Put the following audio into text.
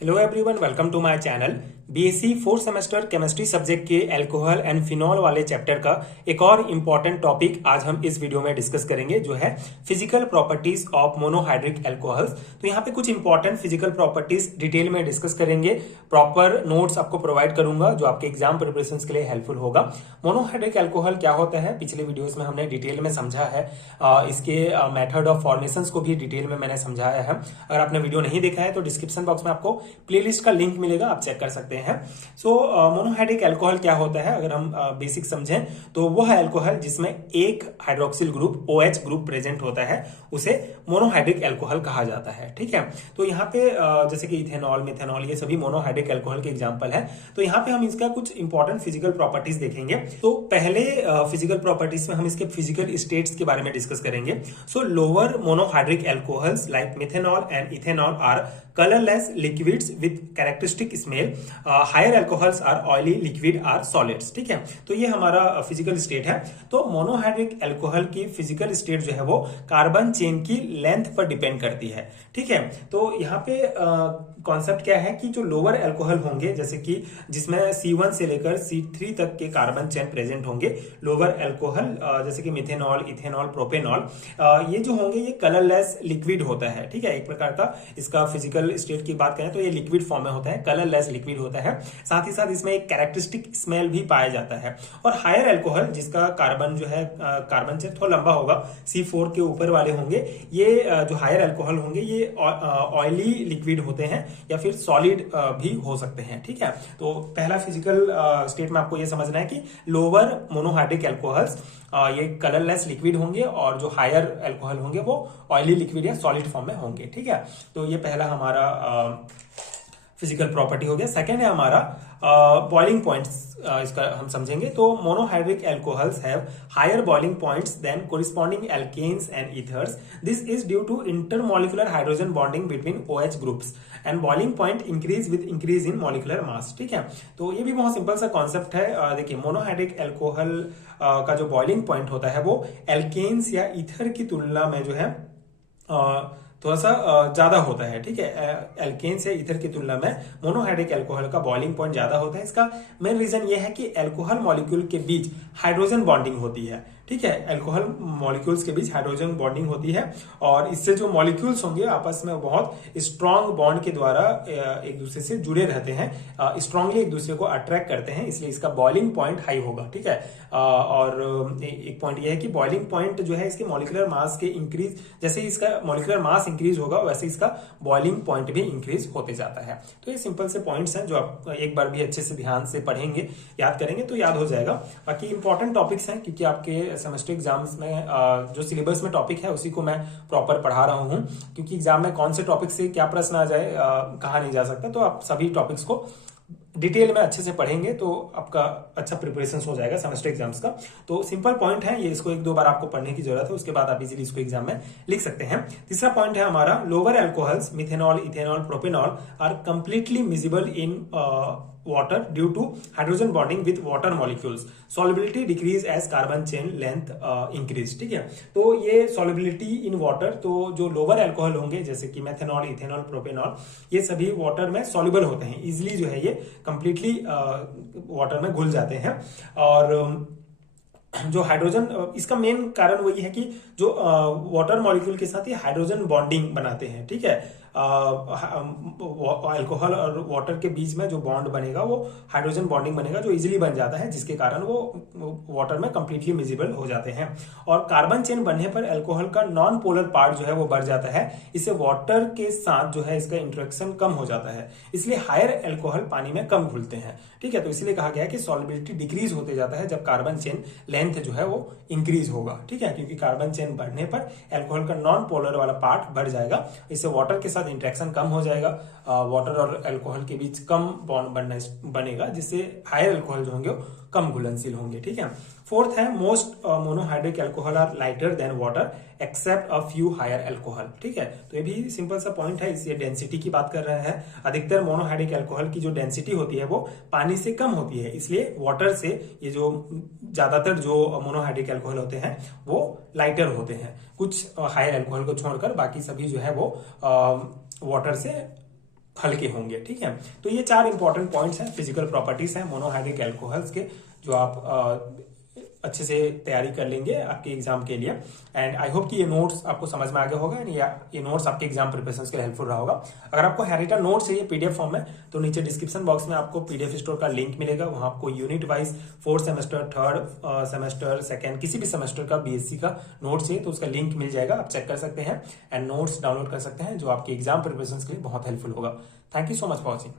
Hello everyone, welcome to my channel. BSc fourth semester chemistry subject के alcohol and phenol वाले chapter का एक और इम्पॉर्टेंट टॉपिक आज हम इस वीडियो में डिस्कस करेंगे, जो है physical properties of monohydric alcohols. तो यहाँ पे कुछ इंपॉर्टेंट फिजिकल प्रॉपर्टीज डिटेल में डिस्कस करेंगे। प्रॉपर नोट्स आपको प्रोवाइड करूंगा जो आपके एग्जाम प्रिपरेशन के लिए हेल्पफुल होगा। मोनोहाइड्रिक अल्कोहल क्या होता है, पिछले वीडियोज में हमने डिटेल में समझा है। इसके मेथड ऑफ फॉर्मेशन को भी डिटेल में मैंने समझाया है। अगर आपने वीडियो नहीं देखा है तो डिस्क्रिप्शन बॉक्स में आपको प्लेलिस्ट का लिंक मिलेगा, आप चेक कर सकते हैं। सो मोनोहाइड्रिक अल्कोहल क्या होता है, अगर हम बेसिक समझें तो वो है अल्कोहल जिसमें एक hydroxyl group OH group present होता है, उसे मोनोहाइड्रिक अल्कोहल कहा जाता है। ठीक है, तो यहाँ पे जैसे कि इथेनॉल, मिथेनॉल, ये सभी मोनोहाइड्रिक अल्कोहल के एग्जांपल है। तो यहाँ पे हम इसका कुछ इंपॉर्टेंट फिजिकल प्रॉपर्टीज देखेंगे। तो पहले फिजिकल प्रॉपर्टीज में हम इसके फिजिकल स्टेट्स के बारे में डिस्कस करेंगे। So lower monohydric alcohols like methanol and ethanol are colorless liquids with characteristic smell. Higher alcohols are oily, liquid or solids. ठीक है, तो ये हमारा फिजिकल स्टेट है। तो मोनोहाइड्रिक अल्कोहल की फिजिकल स्टेट जो है वो कार्बन चेन की लेंथ पर डिपेंड करती है। ठीक है, तो यहाँ पे कॉन्सेप्ट क्या है कि जो लोअर अल्कोहल होंगे, जैसे कि जिसमें C1 से लेकर C3 तक के कार्बन चेन प्रेजेंट होंगे, लोअर अल्कोहल जैसे कि मिथेनॉल, इथेनॉल, प्रोपेनॉल, ये जो होंगे ये कलरलेस लिक्विड होता है। ठीक है, एक प्रकार का इसका फिजिकल स्टेट की बात करें तो ये लिक्विड फॉर्म में होता है, कलरलेस लिक्विड होता है। साथ ही साथ इसमें एक कैरेक्टरिस्टिक स्मेल भी पाया जाता है। और हायर अल्कोहल जिसका कार्बन जो है कार्बन चेन थोड़ा लंबा होगा, C4 के ऊपर वाले होंगे, ये जो हायर अल्कोहल होंगे ये ऑयली लिक्विड होते हैं या फिर सॉलिड भी हो सकते हैं। ठीक है, तो पहला फिजिकल स्टेट में आपको ये समझना है कि लोअर मोनोहाइड्रिक अल्कोहल्स ये कलरलेस लिक्विड होंगे और जो हायर अल्कोहल होंगे वो ऑयली लिक्विड या सॉलिड फॉर्म में होंगे। ठीक है, तो ये पहला हमारा फिजिकल प्रॉपर्टी हो गया। सेकेंड है हमारा बॉइलिंग पॉइंट्स, इसका हम समझेंगे। तो monohydric alcohols have higher boiling points than corresponding alkanes and ethers. This is due to intermolecular hydrogen bonding between OH groups and boiling point increase with increase in molecular mass. ठीक है, तो ये भी बहुत सिंपल सा concept है। देखिए, monohydric alcohol का जो बॉइलिंग पॉइंट होता है वो एल्केन्स या ईथर की तुलना में जो है थोड़ा सा ज्यादा होता है। ठीक है, एल्केन्स या ईथर की तुलना में मोनोहाइड्रिक अल्कोहल का बॉइलिंग पॉइंट ज्यादा होता है। इसका मेन रीजन ये है कि अल्कोहल मॉलिक्यूल के बीच हाइड्रोजन बॉन्डिंग होती है। ठीक है, अल्कोहल मॉलिक्यूल्स के बीच हाइड्रोजन बॉन्डिंग होती है और इससे जो मॉलिक्यूल्स होंगे आपस में बहुत स्ट्रॉन्ग बॉन्ड के द्वारा एक दूसरे से जुड़े रहते हैं, स्ट्रांगली एक दूसरे को अट्रैक्ट करते हैं, इसलिए इसका बॉइलिंग पॉइंट हाई होगा। ठीक है, और एक पॉइंट यह है कि बॉइलिंग पॉइंट जो है इसके मॉलिक्यूलर मास के इंक्रीज, जैसे ही इसका मॉलिक्यूलर मास इंक्रीज होगा वैसे इसका बॉइलिंग पॉइंट भी इंक्रीज होते जाता है। तो ये सिंपल से पॉइंट्स हैं जो आप एक बार भी अच्छे से ध्यान से पढ़ेंगे, याद करेंगे तो याद हो जाएगा। बाकी इंपॉर्टेंट टॉपिक्स हैं क्योंकि आपके सेमेस्टर एग्जाम्स में जो सिलेबस में टॉपिक है उसी को मैं प्रॉपर पढ़ा रहा हूं, क्योंकि एग्जाम में कौन से टॉपिक से क्या प्रश्न आ जाए कहा नहीं जा सकता। तो आप सभी टॉपिक्स को डिटेल में अच्छे से पढ़ेंगे तो आपका अच्छा प्रिपरेशन हो जाएगा सेमेस्टर एग्जाम्स का। तो सिंपल पॉइंट है ये, इसको एक दो बार आपको पढ़ने की जरूरत है, उसके बाद आप इजीली इसको एग्जाम में लिख सकते हैं। तीसरा पॉइंट है हमारा lower alcohols methanol, ethanol, propanol are completely miscible in water due to hydrogen bonding with water molecules. Solubility decrease as carbon chain length increase. ठीक है, तो ये solubility in water, तो जो लोअर अल्कोहल होंगे जैसे कि मेथेनॉल, इथेनॉल, प्रोपेनॉल, ये सभी वाटर में सॉल्युबल होते हैं, इजिली जो है ये कंप्लीटली वाटर में घुल जाते हैं। और जो हाइड्रोजन, इसका मेन कारण वही है कि जो वाटर मॉलिक्यूल के साथ ये हाइड्रोजन बॉन्डिंग बनाते हैं। ठीक है, अल्कोहल और वाटर के बीच में जो बॉन्ड बनेगा वो हाइड्रोजन बॉन्डिंग बनेगा जो इजीली बन जाता है, जिसके कारण वो वाटर में कंप्लीटली मिजिबल हो जाते हैं। और कार्बन चेन बनने पर अल्कोहल का नॉन पोलर पार्ट जो है वो बढ़ जाता है, इससे वाटर के साथ जो है इसका इंटरेक्शन कम हो जाता है, इसलिए हायर अल्कोहल पानी में कम घुलते हैं। ठीक है, तो इसलिए कहा गया है कि सॉल्युबिलिटी डिक्रीज होते जाता है जब कार्बन चेन लेंथ जो है वो इंक्रीज होगा। ठीक है, क्योंकि कार्बन चेन बढ़ने पर अल्कोहल का नॉन पोलर वाला पार्ट बढ़ जाएगा, इससे वाटर के साथ इंटरेक्शन कम हो जाएगा, वाटर और अल्कोहल के बीच कम बॉन्ड बनेगा, जिससे हायर अल्कोहल जो होंगे कम घुलनशील होंगे। ठीक है, फोर्थ है most monohydric alcohol are lighter than water except a few higher alcohol. ठीक है, तो ये भी सिंपल सा पॉइंट है, इससे डेंसिटी की बात कर रहा है। अधिकतर मोनोहाइड्रिक अल्कोहल की जो डेंसिटी होती है वो पानी से कम होती है, इसलिए वाटर से ये जो ज्यादातर जो मोनोहाइड्रिक अल्कोहल होते हैं वो लाइटर होते हैं, कुछ हायर अल्कोहल को छोड़कर बाकी सभी जो है वो वाटर से हल्के होंगे। ठीक है, तो ये 4 इंपॉर्टेंट पॉइंट्स हैं, फिजिकल प्रॉपर्टीज हैं मोनोहाइड्रिक एल्कोहल्स के, जो आप अच्छे से तैयारी कर लेंगे आपके एग्जाम के लिए। एंड आई होप कि ये नोट्स आपको समझ में आ गया होगा, या ये नोट्स आपके एग्जाम प्रिपरेशन के लिए हेल्पफुल रहा होगा। अगर आपको हैरिटा नोट्स चाहिए पीडीएफ फॉर्म में, तो नीचे डिस्क्रिप्शन बॉक्स में आपको पीडीएफ स्टोर का लिंक मिलेगा, वहां आपको unit wise 4th semester, 3rd semester, 2nd किसी भी सेमेस्टर का बीएससी का नोट्स चाहिए तो उसका लिंक मिल जाएगा, आप चेक कर सकते हैं एंड नोट्स डाउनलोड कर सकते हैं, जो आपके एग्जाम प्रिपरेशन के लिए बहुत हेल्पफुल होगा। Thank you so much for watching.